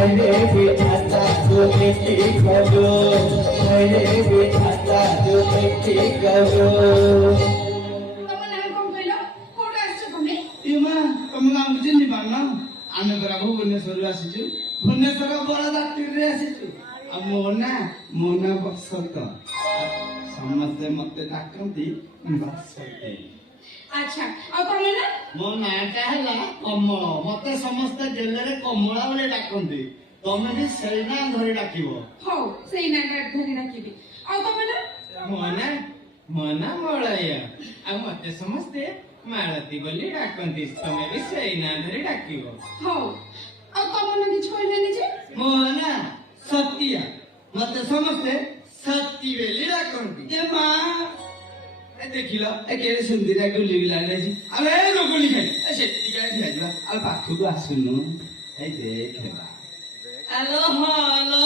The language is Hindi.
मैंने विधाता तुम्हें ठीक करो मैंने विधाता तुम्हें ठीक करो आमे बरा भुवनेश्वर आसीचु भुवनेश्वर बड़ा रात्रि रे आसीचु आ मोना मोना बसंत समस्त मते डाकंती बसंती अच्छा आ तमे ना मो नाटा हला कमल मते समस्त जेलरे कमला बोले डाकंती तमे भी सेना धरि डाकिबो हो सेना धरि डाकिबी आ तमे ना मोना मोना मोळाया आ मते समस्त मालती बोली डाकंती तमे भी सेना धरि डाकिबो हो आ तमे ना किछ कहले जे मोना सत्या मते समस्ते सत्य बेली डाकंती ए मां ए देखिलो ए केरे सुंदर गुली लाने जी अबे लोगुली है ए सेtti का भेजवा आ पाखु को आसुनु ए देख हेबा हेलो हेलो